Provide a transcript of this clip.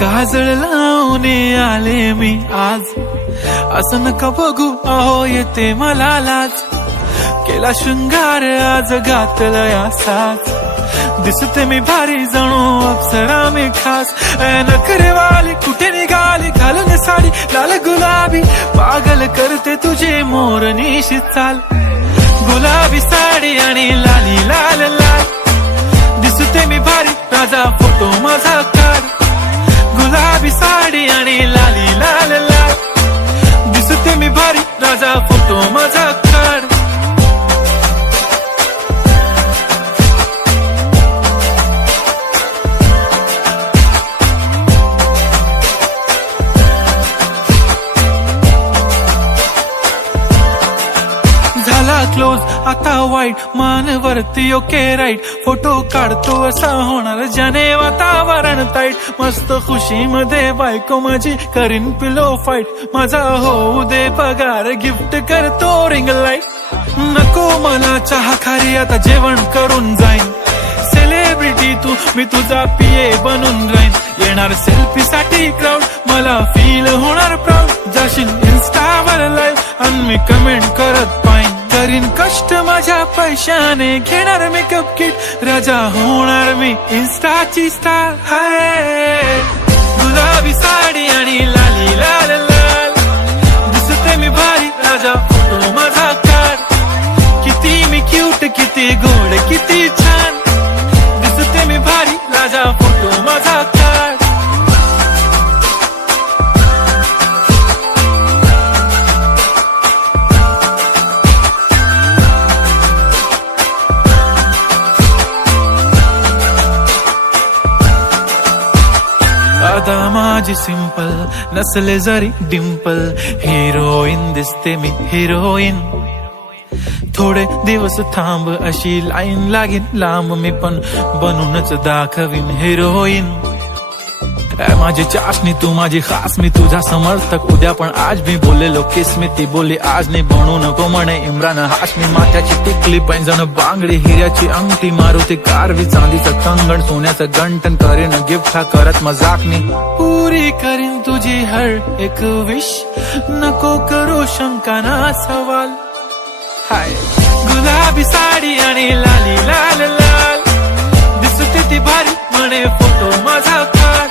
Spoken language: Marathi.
काजळ लावून आले मी आज, असं नका बघू अहो येते मला लाज. केला शृंगार आज घातला साज, दिसते मी भारी जणू अप्सरा मी खास. नखरेवाली कुठे निघाली घालून साडी लाल गुलाबी, पागल करते तुझे मोरनीशी चाल. गुलाबी साडी आणि लाली लाल लाल, दिसते मी भारी राजा फोटो माझा काढ. गुलाबी साडी आणि लाली लाल लाल, दिसते मी भारी राजा फोटो माझा काढ. झाला क्लोज आता वाईट, मानवरती ओके राईट. फोटो काढतो असा होणार ज्याने वातावरण ताईट. मस्त खुशी मध्ये बायको माझी करीन पिलो फाईट. माझा होऊ दे पगार गिफ्ट करतो रिंग लाईट. नको मला चहा खारी आता जेवण करून जाईन. सेलिब्रिटी तू मी तुझा पिये बनून राहीन. येणार सेल्फी साठी क्राऊड मला फील होणार प्राऊड. जाशील इन्स्टावर लाईव्ह आणि मी कमेंट करत पाहिन. करीन कष्ट माझ्या पैशाने घेणार मेकअप किट. राजा होणार मी इन्स्टाची स्टार. हाय गुलाबी साडी आणि लाली लाल लाल, दिसते मी भारी राजा फोटो माझा काढ. किती मी क्यूट किती गोड किती छान, दिसते मी भारी राजा फोटो माझा काढ. आता माझी सिंपल नसले जरी डिंपल, हिरोईन दिसते मी हिरोईन. थोडे दिवस थांब अशी लाईन लागेल लांब, मी पण बनूनच दाखवीन हिरोईन. माझी चाशनी तू माझी खास, मी तुझा समर्थक उद्या पण आज मी बोललेलो किस मी. ती बोलली आज नाही बनू नको म्हणे इम्रान हाशमी. माथ्याची टिकली पैंजण बांगडी हिऱ्याची अंगठी, मारुती कारवी चांदीचं कंगण सोन्याचं गंटन. करीन गिफ्ट हा करत मजाकनी, पुरी करीन तुझी हर एक विश. नको करू शंका ना सवाल. हाय गुलाबी साडी आणि लाली लाल लाल, दिसते ती भारी म्हणे फोटो माझा काढ.